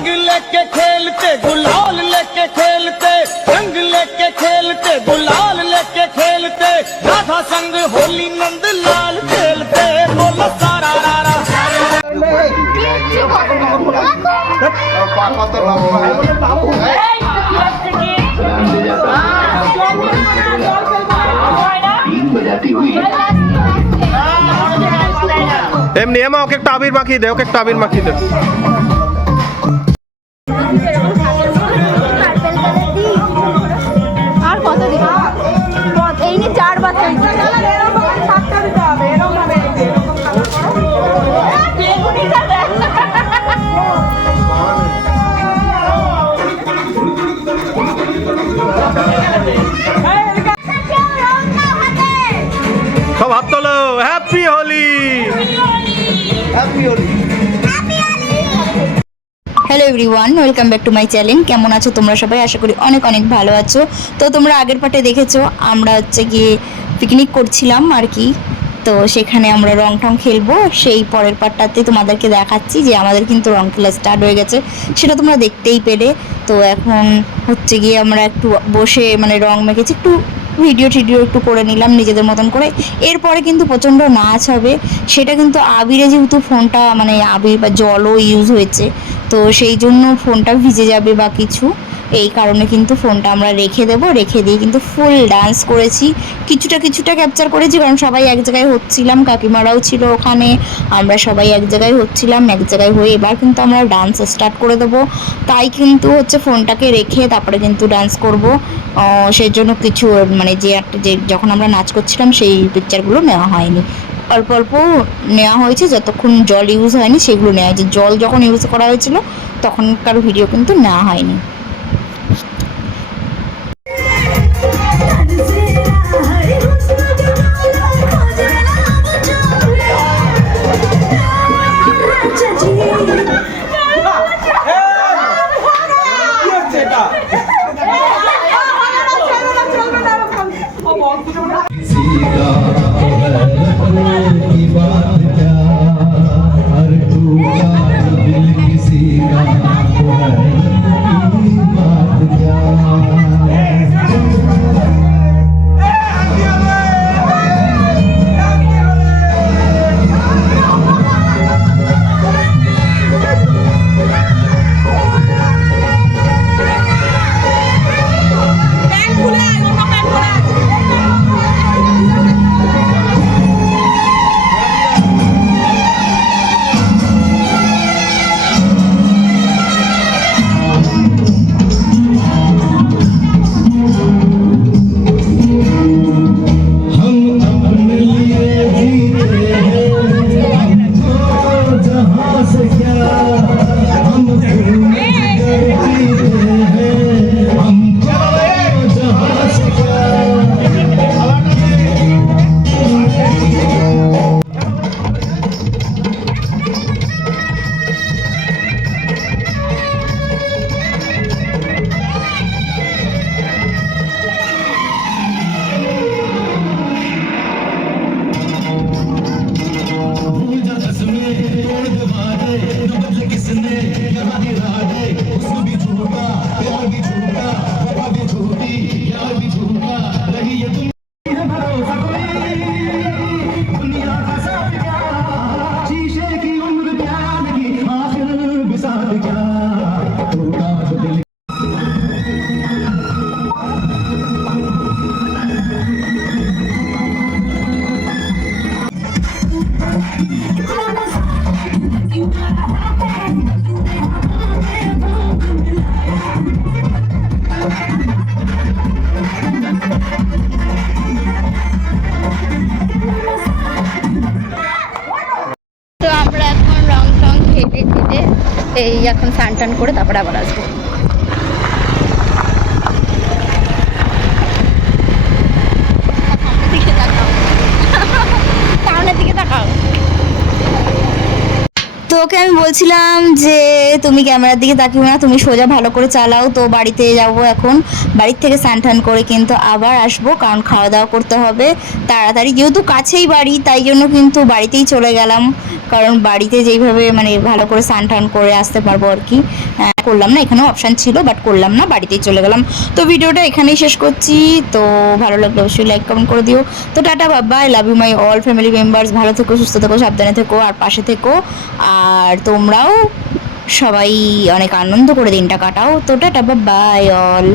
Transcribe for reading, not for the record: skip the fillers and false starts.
रंग लेके खेलते गुलाल लेके खेलते, रंग लेके खेलते गुलाल लेके खेलते, राधा संग होली नंद लाल खेलते, बोलो सारा रारा। এমনি এমা ওকে একটা আবির মাখিয়ে দে, ওকে একটা আবির মাখিয়ে দে। আর কত দিন এই নিয়ে 4 বাচ্চা সব হাত তোলো, happy Holi. Hello everyone, welcome back to my channel. কেমন আছো তোমরা সবাই? আশা করি অনেক অনেক ভালো আছো। তো তোমরা আগের পার্টে দেখেছো আমরা হচ্ছে গিয়ে পিকনিক করছিলাম আর কি। তো সেখানে আমরা রং টং খেলবো, সেই পরের পার্টটাতে তোমাদেরকে দেখাচ্ছি যে আমাদের কিন্তু রং খেলা স্টার্ট হয়ে গেছে, সেটা তোমরা দেখতেই পেলে। তো এখন হচ্ছে গিয়ে আমরা একটু বসে মানে রং মেখেছি, একটু ভিডিও টিডিও একটু করে নিলাম নিজেদের মতন করে। এরপরে কিন্তু প্রচণ্ড নাচ হবে, সেটা কিন্তু আবিরে যেহেতু ফোনটা মানে আবির বা জলও ইউজ হয়েছে, তো সেই জন্য ফোনটা ভিজে যাবে বা কিছু, এই কারণে কিন্তু ফোনটা আমরা রেখে দেবো। রেখে দিয়ে কিন্তু ফুল ডান্স করেছি, কিছুটা ক্যাপচার করেছি, কারণ সবাই এক জায়গায় হচ্ছিলাম, কাকিমারাও ছিল ওখানে, আমরা সবাই এক জায়গায় হচ্ছিলাম। এক জায়গায় হয়ে এবার কিন্তু আমরা ডান্স স্টার্ট করে দেবো, তাই কিন্তু হচ্ছে ফোনটাকে রেখে তারপরে কিন্তু ডান্স করব। সেই জন্য কিছু মানে যে যখন আমরা নাচ করছিলাম সেই পিকচারগুলো নেওয়া হয়নি, অল্প অল্প নেওয়া হয়েছে, যতক্ষণ জল ইউজ হয়নি সেগুলো নেওয়া হয়েছে। জল যখন ইউজ করা হয়েছিল তখনকার ভিডিও কিন্তু নেওয়া হয়নি। এই এখন স্নান টান করে তারপরে আবার আসবো। সামনের দিকে তাকাও। তো ওকে আমি বলছিলাম যে তুমি ক্যামেরার দিকে তাকিও না, তুমি সোজা ভালো করে চালাও। তো বাড়িতে যাব এখন, বাড়ির থেকে স্নান টান করে কিন্তু আবার আসবো, কারণ খাওয়া দাওয়া করতে হবে তাড়াতাড়ি, যেহেতু কাছেই বাড়ি তাই জন্য কিন্তু বাড়িতেই চলে গেলাম। কারণ বাড়িতে যেইভাবে মানে ভালো করে স্নান টান করে আসতে পারবো আর কি, করলাম না। এখানেও অপশান ছিল বাট করলাম না, বাড়িতেই চলে গেলাম। তো ভিডিওটা এখানেই শেষ করছি। তো ভালো লাগলে অবশ্যই লাইক কমেন্ট করে দিও। তো টাটা বাবা, I love you my all family members. ভালো থেকো, সুস্থ থেকো, সাবধানে থেকো আর পাশে থেকো। আর তোমরাও সবাই অনেক আনন্দ করে দিনটা কাটাও। তো টাটা বাই অল।